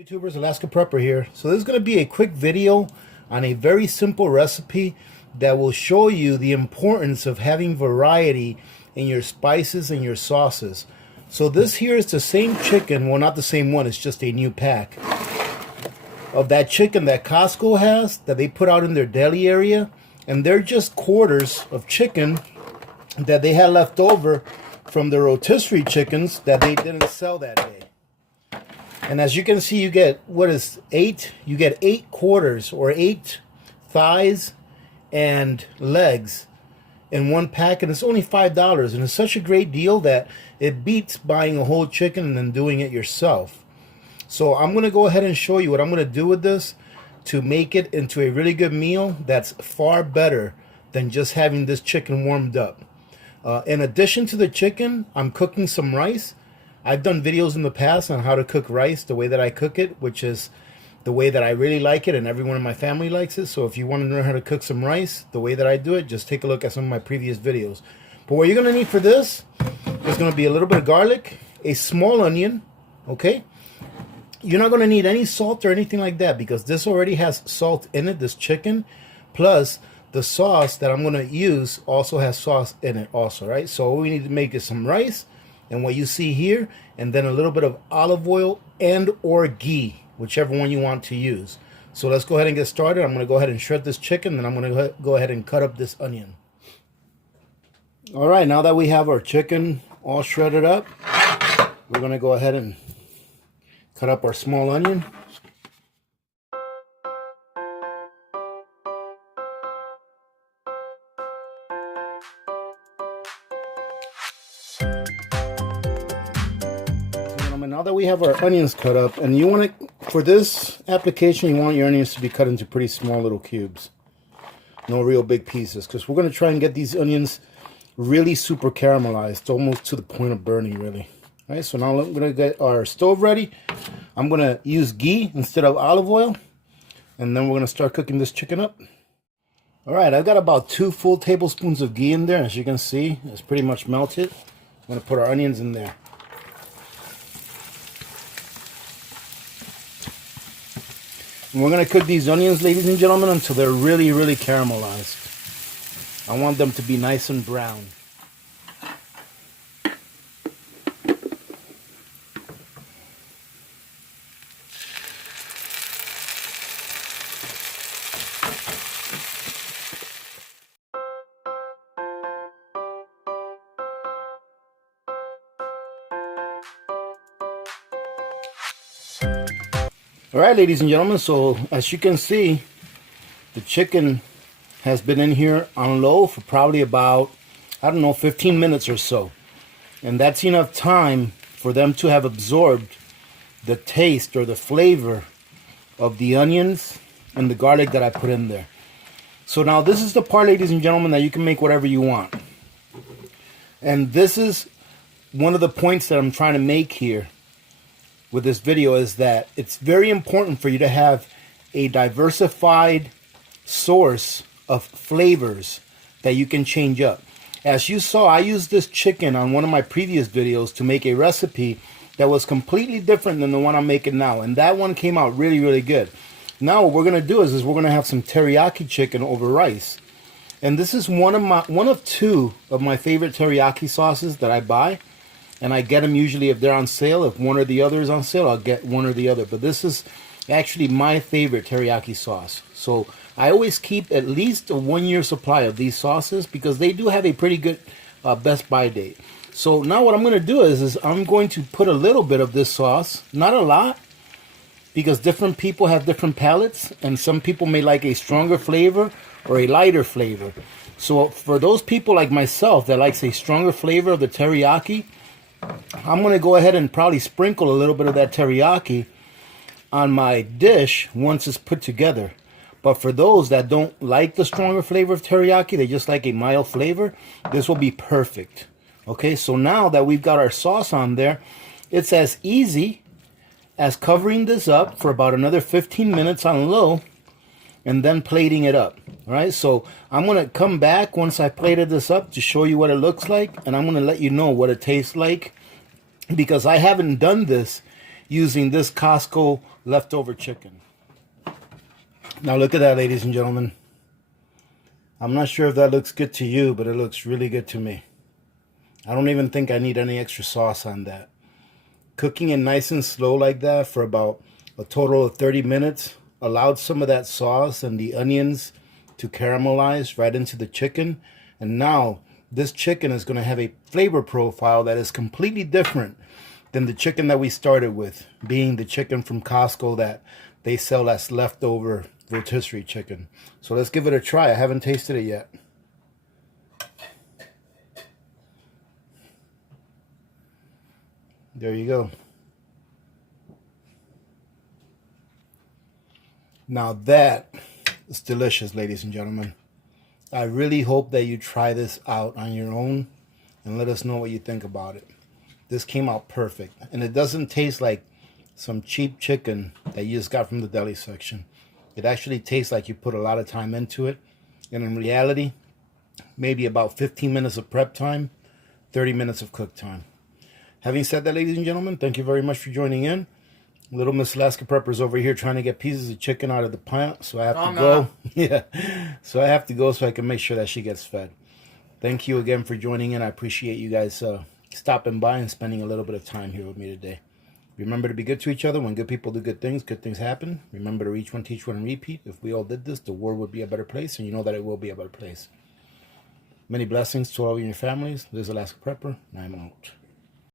YouTubers, Alaska Prepper here. So this is going to be a quick video on a very simple recipe that will show you the importance of having variety in your spices and your sauces. So this here is the same chicken, well not the same one, it's just a new pack of that chicken that Costco has that they put out in their deli area, and they're just quarters of chicken that they had left over from the rotisserie chickens that they didn't sell that day. And as you can see, you get, you get 8 quarters or 8 thighs and legs in one pack, and it's only $5. And it's such a great deal that it beats buying a whole chicken and then doing it yourself. So I'm going to go ahead and show you what I'm going to do with this to make it into a really good meal that's far better than just having this chicken warmed up. In addition to the chicken, I'm cooking some rice. I've done videos in the past on how to cook rice the way that I cook it, which is the way that I really like it and everyone in my family likes it. So if you want to learn how to cook some rice the way that I do it, just take a look at some of my previous videos. But what you're going to need for this is going to be a little bit of garlic, a small onion, okay? You're not going to need any salt or anything like that because this already has salt in it, this chicken, plus the sauce that I'm going to use also has sauce in it also, right? So all we need to make is some rice, and what you see here, and then a little bit of olive oil and or ghee, whichever one you want to use. So let's go ahead and get started. I'm going to go ahead and shred this chicken, then I'm going to go ahead and cut up this onion. All right, now that we have our chicken all shredded up, we're going to go ahead and cut up our small onion. Now that we have our onions cut up, and you want to, for this application, you want your onions to be cut into pretty small little cubes. No real big pieces, because we're going to try and get these onions really super caramelized, almost to the point of burning, really. All right, so now we're going to get our stove ready. I'm going to use ghee instead of olive oil, and then we're going to start cooking this chicken up. All right, I've got about 2 full tablespoons of ghee in there. As you can see, it's pretty much melted. I'm going to put our onions in there. And we're going to cook these onions, ladies and gentlemen, until they're really, really caramelized. I want them to be nice and brown. Alright, ladies and gentlemen, so as you can see, the chicken has been in here on low for probably about, 15 minutes or so. And that's enough time for them to have absorbed the taste or the flavor of the onions and the garlic that I put in there. So now this is the part, ladies and gentlemen, that you can make whatever you want. And this is one of the points that I'm trying to make here with this video, is that it's very important for you to have a diversified source of flavors that you can change up. As you saw, I used this chicken on one of my previous videos to make a recipe that was completely different than the one I'm making now, and that one came out really, really good. Now what we're going to do is we're going to have some teriyaki chicken over rice. And this is one of 2 of my favorite teriyaki sauces that I buy. And I get them usually if they're on sale. If one or the other is on sale, I'll get one or the other. But this is actually my favorite teriyaki sauce. So I always keep at least a 1-year supply of these sauces because they do have a pretty good best by date. So now what I'm going to do is I'm going to put a little bit of this sauce, not a lot, because different people have different palates, and some people may like a stronger flavor or a lighter flavor. So for those people like myself that likes a stronger flavor of the teriyaki, I'm going to go ahead and probably sprinkle a little bit of that teriyaki on my dish once it's put together. But for those that don't like the stronger flavor of teriyaki, they just like a mild flavor, this will be perfect. Okay, so now that we've got our sauce on there, it's as easy as covering this up for about another 15 minutes on low and then plating it up. All right, so I'm going to come back once I plated this up to show you what it looks like, and I'm going to let you know what it tastes like, because I haven't done this using this Costco leftover chicken. Now look at that, ladies and gentlemen. I'm not sure if that looks good to you, but it looks really good to me. I don't even think I need any extra sauce on that. Cooking it nice and slow like that for about a total of 30 minutes allowed some of that sauce and the onions to caramelize right into the chicken. And now this chicken is going to have a flavor profile that is completely different than the chicken that we started with, being the chicken from Costco that they sell as leftover rotisserie chicken. So let's give it a try. I haven't tasted it yet. There you go. Now that is delicious, ladies and gentlemen. I really hope that you try this out on your own and let us know what you think about it. This came out perfect. And it doesn't taste like some cheap chicken that you just got from the deli section. It actually tastes like you put a lot of time into it. And in reality, maybe about 15 minutes of prep time, 30 minutes of cook time. Having said that, ladies and gentlemen, thank you very much for joining in. Little Miss Alaska Prepper's over here trying to get pieces of chicken out of the plant, so I have to go. Yeah, so I have to go so I can make sure that she gets fed. Thank you again for joining in. I appreciate you guys stopping by and spending a little bit of time here with me today. Remember to be good to each other. When good people do good things happen. Remember to reach one, teach one, and repeat. If we all did this, the world would be a better place, and you know that it will be a better place. Many blessings to all of you and your families. This is Alaska Prepper, and I'm out.